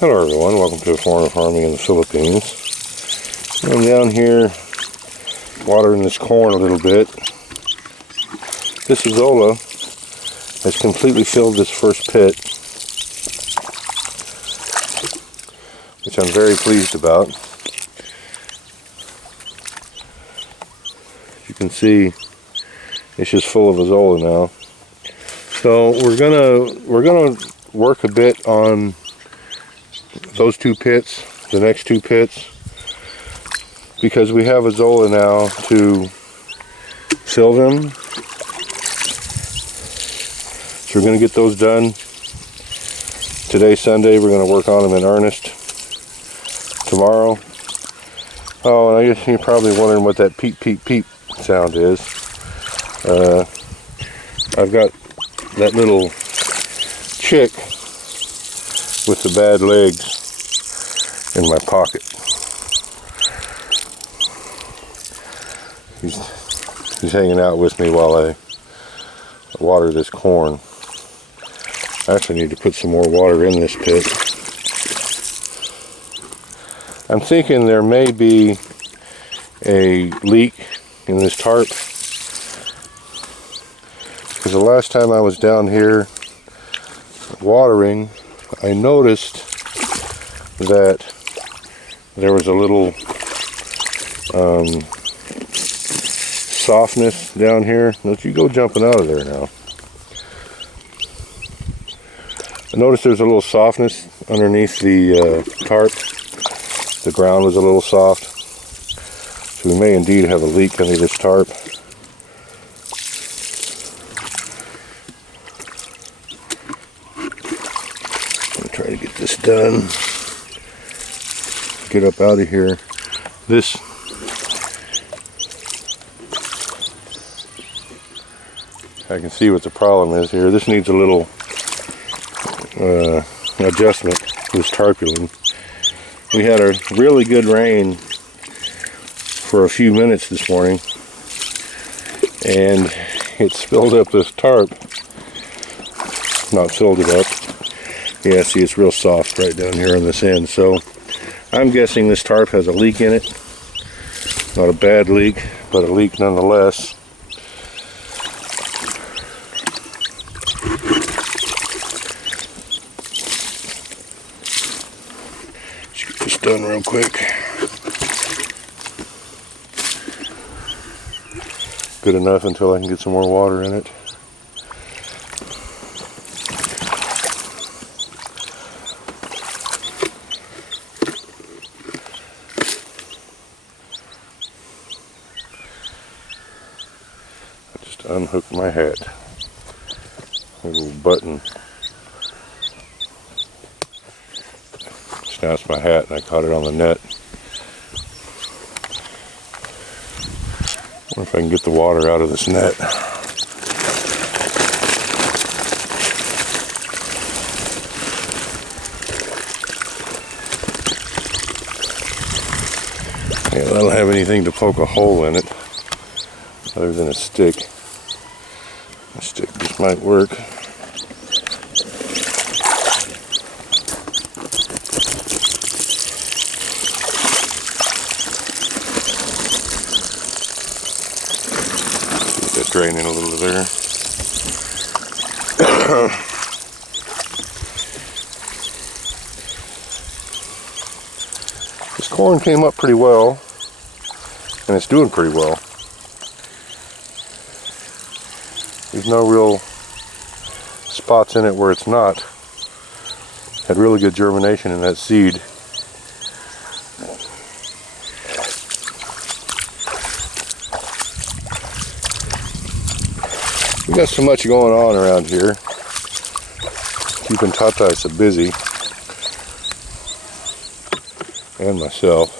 Hello everyone, welcome to Foreign Farming in the Philippines. I'm down here watering this corn a little bit. This Azolla has completely filled this first pit, which I'm very pleased about. As you can see, it's just full of Azolla now. So we're gonna work a bit on those two pits, the next two pits, because we have Azolla now to fill them. So we're going to get those done today, Sunday. We're going to work on them in earnest tomorrow. Oh, and I guess you're probably wondering what that peep peep peep sound is. I've got that little chick with the bad legs in my pocket. He's hanging out with me while I water this corn. I actually need to put some more water in this pit. I'm thinking there may be a leak in this tarp, because the last time I was down here watering, I noticed that there was a little softness down here. Don't you go jumping out of there now. I noticed there's a little softness underneath the tarp. The ground was a little soft. So we may indeed have a leak under this tarp. Try to get this done. Get up out of here. This I can see what the problem is here. This needs a little adjustment, this tarpaulin. We had a really good rain for a few minutes this morning, and it spilled up this tarp. Not filled it up. Yeah, see, it's real soft right down here on this end. So I'm guessing this tarp has a leak in it. Not a bad leak, but a leak nonetheless. Let's get this done real quick. Good enough until I can get some more water in it. Unhook my hat. A little button snaps my hat, and I caught it on the net. I wonder if I can get the water out of this net. Yeah, I don't have anything to poke a hole in it other than a stick. A stick just might work. Get that draining a little there. This corn came up pretty well, and it's doing pretty well. There's no real spots in it where it's not. Had really good germination in that seed. We got so much going on around here, keeping Tata so busy, and myself.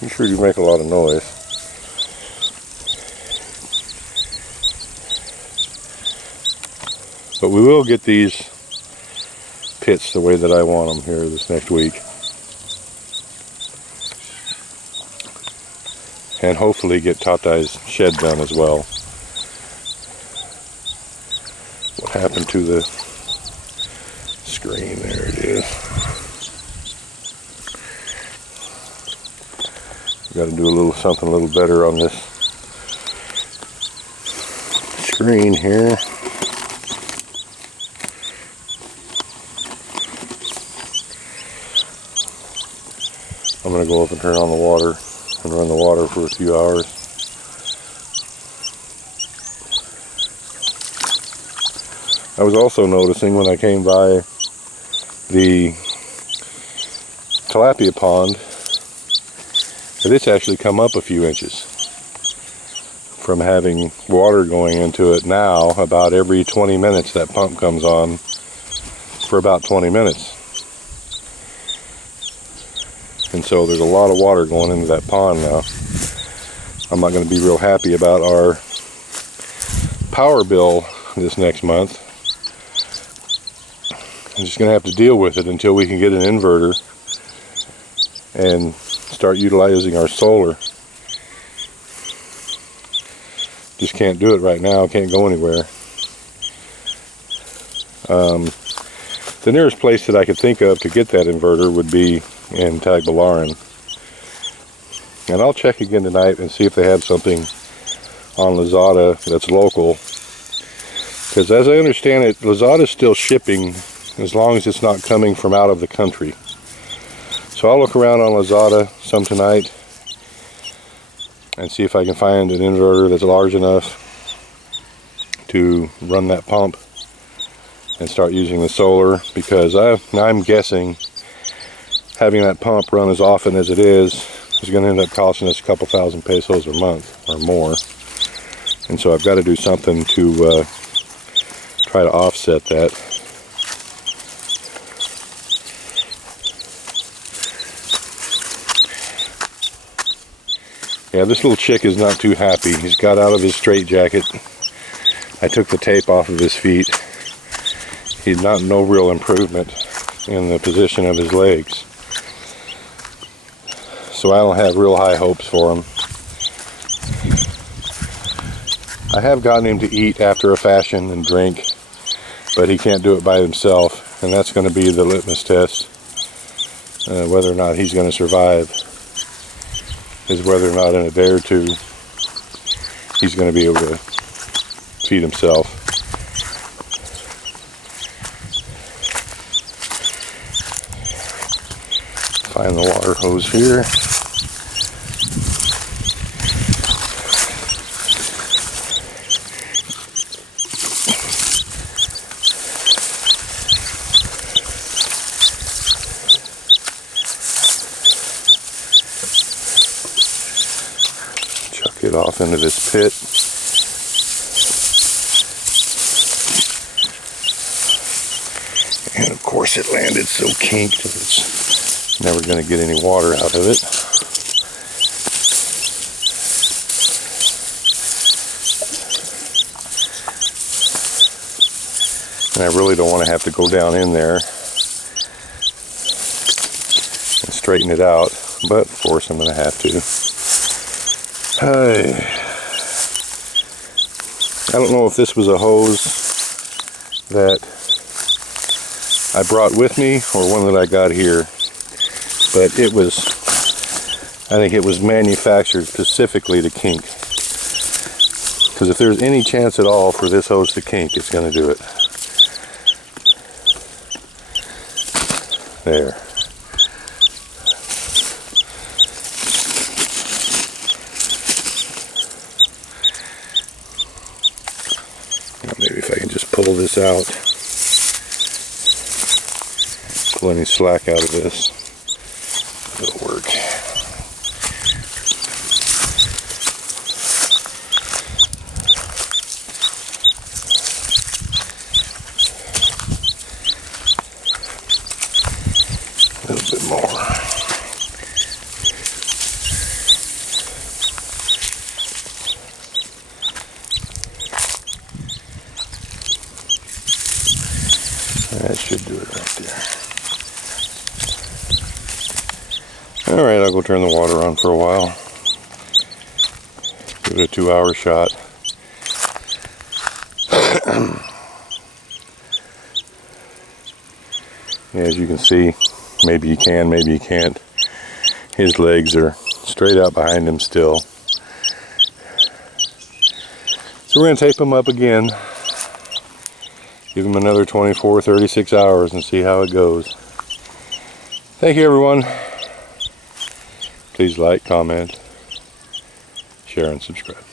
You sure do make a lot of noise. But we will get these pits the way that I want them here this next week. And hopefully get Tatai's shed done as well. What happened to the screen. There it is. Got to do something a little better on this screen here. I'm going to go up and turn on the water and run the water for a few hours. I was also noticing when I came by the tilapia pond that it's actually come up a few inches from having water going into it. Now about every 20 minutes that pump comes on for about 20 minutes. And so there's a lot of water going into that pond now. I'm not going to be real happy about our power bill this next month. I'm just going to have to deal with it until we can get an inverter and start utilizing our solar. Just can't do it right now, can't go anywhere. The nearest place that I could think of to get that inverter would be in Tagbilaran. And I'll check again tonight and see if they have something on Lazada that's local. Because as I understand it, Lazada is still shipping as long as it's not coming from out of the country. So I'll look around on Lazada some tonight and see if I can find an inverter that's large enough to run that pump and start using the solar, because I'm guessing having that pump run as often as it is going to end up costing us a couple thousand pesos a month or more. And so I've got to do something to try to offset that. Yeah, this little chick is not too happy. He's got out of his straitjacket. I took the tape off of his feet. He's no real improvement in the position of his legs. So I don't have real high hopes for him. I have gotten him to eat after a fashion and drink, but he can't do it by himself, and that's going to be the litmus test. Whether or not he's going to survive is whether or not in a day or two he's going to be able to feed himself. Find the water hose here. Chuck it off into this pit. And of course it landed so kinked that it's never going to get any water out of it. And I really don't want to have to go down in there and straighten it out, but of course I'm going to have to. I don't know if this was a hose that I brought with me or one that I got here. But it was, I think it was manufactured specifically to kink. Because if there's any chance at all for this hose to kink, it's going to do it. There. Now maybe if I can just pull this out, pull any slack out of this. It'll work. A little bit more. That should do it right there. Alright, I'll go turn the water on for a while. Give it a 2-hour shot. As you can see, maybe you can, maybe you can't. His legs are straight out behind him still. So we're going to tape him up again. Give him another 24, 36 hours and see how it goes. Thank you, everyone. Please like, comment, share, and subscribe.